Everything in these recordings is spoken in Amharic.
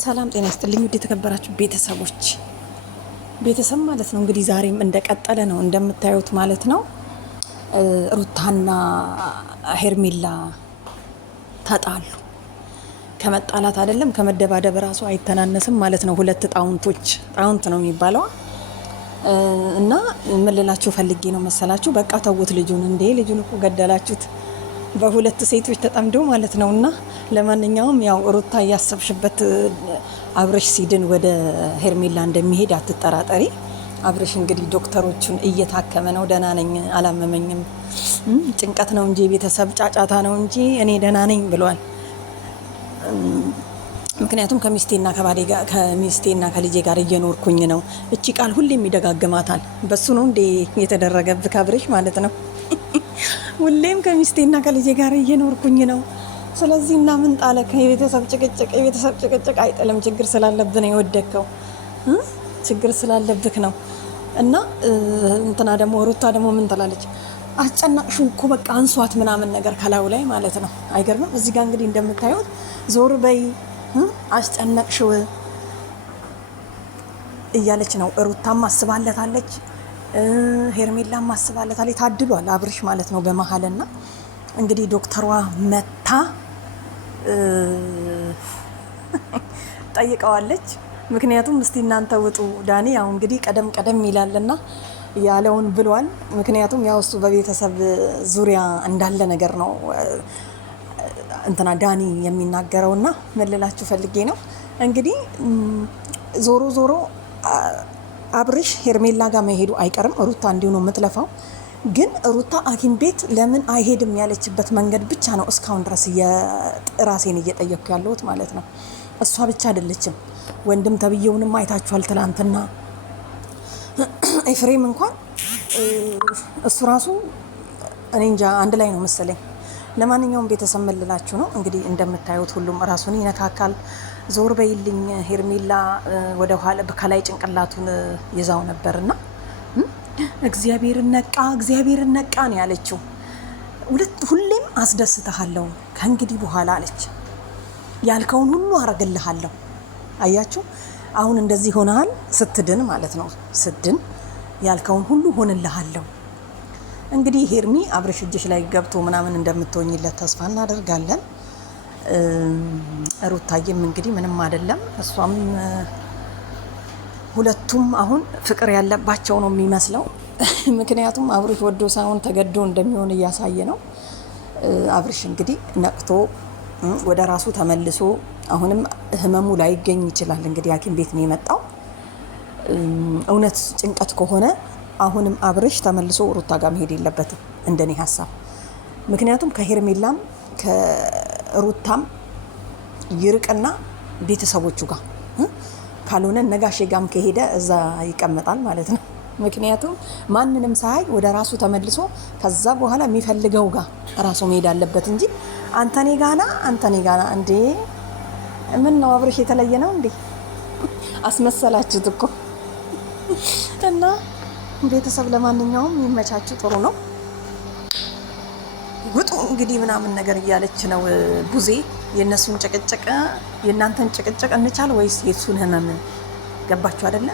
ሰላም ጤና ይስጥልኝ ውድ የተከበራችሁ ቤተሰብ ማለት ነው። እንግዲህ ዛሬም እንደቀጠለ ነው እንደምታዩት ማለት ነው። ሩታና ሄርሜላ ተጣሉ። ከመጣላት አይደለም ከመደባደብ ራሱ አይተናነስም ማለት ነው። ሁለት ጣውንት ነው የሚባለው። እና ምን ልላችሁ ፈልጌ ነው መሰላችሁ፣ በቃ ተውት ልጁን እኮ ገደላችሁት በሁለት ሴቶች ተጠምደው ማለት ነው። እና ለማንኛውም ያው ሩታ እያሰብሽበት አብረሽ ሲድን ወደ ሄርሜላ እንደሚሄድ አትጠራጠሪ። አብረሽ እንግዲህ ዶክተሮቹን እየታከመ ነው። ደህና ነኝ አላመመኝም፣ ጭንቀት ነው እንጂ የቤተሰብ ጫጫታ ነው እንጂ እኔ ደህና ነኝ ብሏል። ምክንያቱም ከሚስቴና ከልጄ ጋር እየኖርኩኝ ነው። እቺ ቃል ሁሌም ይደጋግማታል። በሱ ነው እንዴ የተደረገብህ አብረሽ ማለት ነው። ሁሌም ከሚስቴና ከልጄ ጋር እየኖርኩኝ ነው። ስለዚህ እና ምን ጣለከ? የቤተሰብ ጭቅጭቅ አይጥልም። ችግር ስላለብህ ነው የወደቅከው፣ ችግር ስላለብህ ነው። እና እንትና ደግሞ ሩታ ደግሞ ምን ትላለች? አስጨናቅሽው እኮ በቃ አንሷት ምናምን ነገር ከላዩ ላይ ማለት ነው። አይገርምም? እዚህ ጋር እንግዲህ እንደምታዩት ዞር በይ አስጨነቅሽው እያለች ነው። ሩታም አስባለታለች፣ ሄርሜላም አስባለታለች። ታድሏል አብርሽ ማለት ነው በመሀልና እንግዲህ ዶክተሯ መታ ጠይቀዋለች። ምክንያቱም እስቲ እናንተ ውጡ ዳኒ ያው እንግዲህ ቀደም ይላልና ያለውን ብሏል። ምክንያቱም ያው እሱ በቤተሰብ ዙሪያ እንዳለ ነገር ነው እንትና ዳኒ የሚናገረውና መልላችሁ ፈልጌ ነው እንግዲህ ዞሮ አብርሽ ሄርሜላ ጋር መሄዱ አይቀርም። ሩታ እንዲሁ ነው የምትለፋው። ግን ሩታ ሐኪም ቤት ለምን አይሄድም ያለችበት መንገድ ብቻ ነው እስካሁን ድረስ ራሴን እየጠየቅኩ ያለሁት ማለት ነው። እሷ ብቻ አይደለችም፣ ወንድም ተብዬውንም አይታችኋል ትላንትና። ኤፍሬም እንኳን እሱ ራሱ እኔ እንጃ አንድ ላይ ነው መሰለኝ። ለማንኛውም ቤተሰብ መልላችሁ ነው እንግዲህ እንደምታዩት ሁሉም ራሱን ይነካካል። ዞር በይልኝ ሄርሜላ ወደ ኋላ ከላይ ጭንቅላቱን ይዛው ነበርና እግዚአብሔር ነቃ ነው ያለችው። ሁሌም አስደስተሃለሁ ከእንግዲህ በኋላ አለች። ያልከውን ሁሉ አረግልሃለሁ። አያችሁ አሁን እንደዚህ ሆነሃል ስትድን ማለት ነው። ስትድን ያልከውን ሁሉ ሆንልሃለሁ። እንግዲህ ሄርሚ አብረሽ እጅሽ ላይ ገብቶ ምናምን እንደምትሆኝለት ተስፋ እናደርጋለን። ሩታዬም እንግዲህ ምንም አይደለም። እሷም ሁለቱም አሁን ፍቅር ያለባቸው ነው የሚመስለው። ምክንያቱም አብርሽ ወዶ ሳይሆን ተገዶ እንደሚሆን እያሳየ ነው። አብርሽ እንግዲህ ነቅቶ ወደ ራሱ ተመልሶ አሁንም ህመሙ ላይ ይገኝ ይችላል። እንግዲህ ሐኪም ቤት ነው የመጣው። እውነት ጭንቀት ከሆነ አሁንም አብርሽ ተመልሶ ሩታ ጋር መሄድ የለበትም እንደኔ ሀሳብ። ምክንያቱም ከሄርሜላም ከሩታም ይርቅና ቤተሰቦቹ ጋር ካልሆነ ነጋሼ ጋም ከሄደ እዛ ይቀመጣል ማለት ነው። ምክንያቱም ማንንም ሳይ ወደ ራሱ ተመልሶ ከዛ በኋላ የሚፈልገው ጋር ራሱ መሄድ አለበት እንጂ አንተኔ ጋና እንዴ! ምን ነው አብርሽ የተለየ ነው እንዴ? አስመሰላችሁት እኮ። እና ቤተሰብ ለማንኛውም የሚመቻችሁ ጥሩ ነው። ውጡ እንግዲህ ምናምን ነገር እያለች ነው ቡዜ። የእነሱን ጭቅጭቅ የእናንተን ጭቅጭቅ እንቻል ወይስ የሱን ህመም? ገባችሁ አይደለ?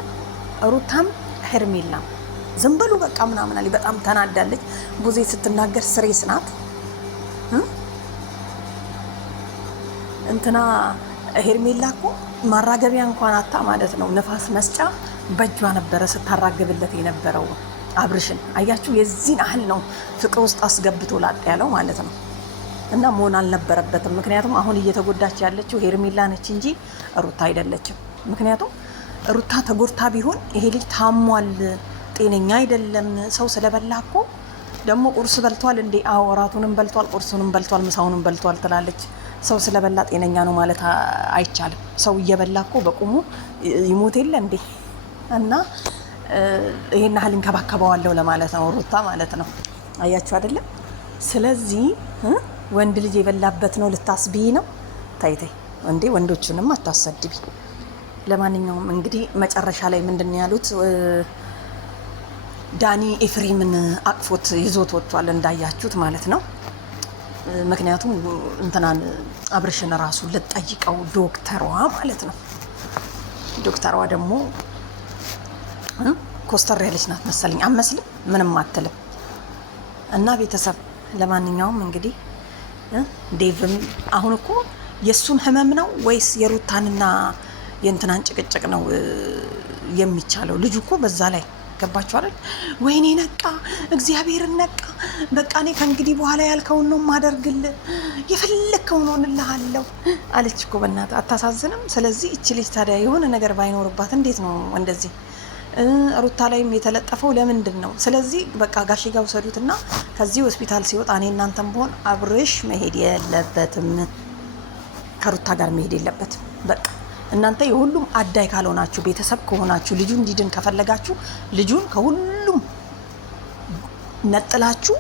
ሩታም ሄርሜላም ዝም በሉ በቃ ምናምን አለ። በጣም ተናዳለች ቡዜ ስትናገር። ስሬስ ናት እንትና ሄርሜላ እኮ ማራገቢያ እንኳን አታ ማለት ነው። ነፋስ መስጫ በእጇ ነበረ ስታራግብለት የነበረው አብርሽን። አያችሁ የዚህን ያህል ነው ፍቅር ውስጥ አስገብቶ ላጥ ያለው ማለት ነው። እና መሆን አልነበረበትም። ምክንያቱም አሁን እየተጎዳች ያለችው ሄርሜላ ነች እንጂ ሩታ አይደለችም። ምክንያቱም ሩታ ተጎድታ ቢሆን ይሄ ልጅ ታሟል፣ ጤነኛ አይደለም። ሰው ስለበላ እኮ ደግሞ ቁርስ በልቷል እንዴ? አዎ እራቱንም በልቷል፣ ቁርሱንም በልቷል፣ ምሳውንም በልቷል ትላለች። ሰው ስለበላ ጤነኛ ነው ማለት አይቻልም። ሰው እየበላ እኮ በቁሙ ይሞት የለ እንዴ? እና ይሄን ያህል እንከባከበዋለሁ ለማለት ነው ሩታ ማለት ነው። አያችሁ አይደለም? ስለዚህ ወንድ ልጅ የበላበት ነው ልታስብይ ነው። ታይታይ እንዴ ወንዶቹንም አታሰድቢ። ለማንኛውም እንግዲህ መጨረሻ ላይ ምንድን ነው ያሉት? ዳኒ ኤፍሬምን አቅፎት ይዞት ወጥቷል እንዳያችሁት ማለት ነው። ምክንያቱም እንትናን አብርሽን ራሱ ልጠይቀው ዶክተሯ ማለት ነው። ዶክተሯ ደግሞ ኮስተር ያለች ናት መሰለኝ፣ አመስልም ምንም አትልም። እና ቤተሰብ ለማንኛውም እንግዲህ ዴቭም አሁን እኮ የእሱን ህመም ነው ወይስ የሩታንና የእንትናን ጭቅጭቅ ነው የሚቻለው? ልጁ እኮ በዛ ላይ ገባችሁ አይደል? ወይኔ ነቃ፣ እግዚአብሔርን ነቃ። በቃ እኔ ከእንግዲህ በኋላ ያልከውን ነው ማደርግልህ፣ የፈለግከውን ሆንልሃለሁ አለች እኮ። በእናትህ አታሳዝንም? ስለዚህ እቺ ልጅ ታዲያ የሆነ ነገር ባይኖርባት እንዴት ነው እንደዚህ? ሩታ ላይም የተለጠፈው ለምንድን ነው? ስለዚህ በቃ ጋሼ ጋር ውሰዱትና ከዚህ ሆስፒታል ሲወጣ እኔ እናንተም ብሆን አብርሽ መሄድ የለበትም፣ ከሩታ ጋር መሄድ የለበትም። በቃ እናንተ የሁሉም አዳይ ካልሆናችሁ፣ ቤተሰብ ከሆናችሁ፣ ልጁ እንዲድን ከፈለጋችሁ ልጁን ከሁሉም ነጥላችሁ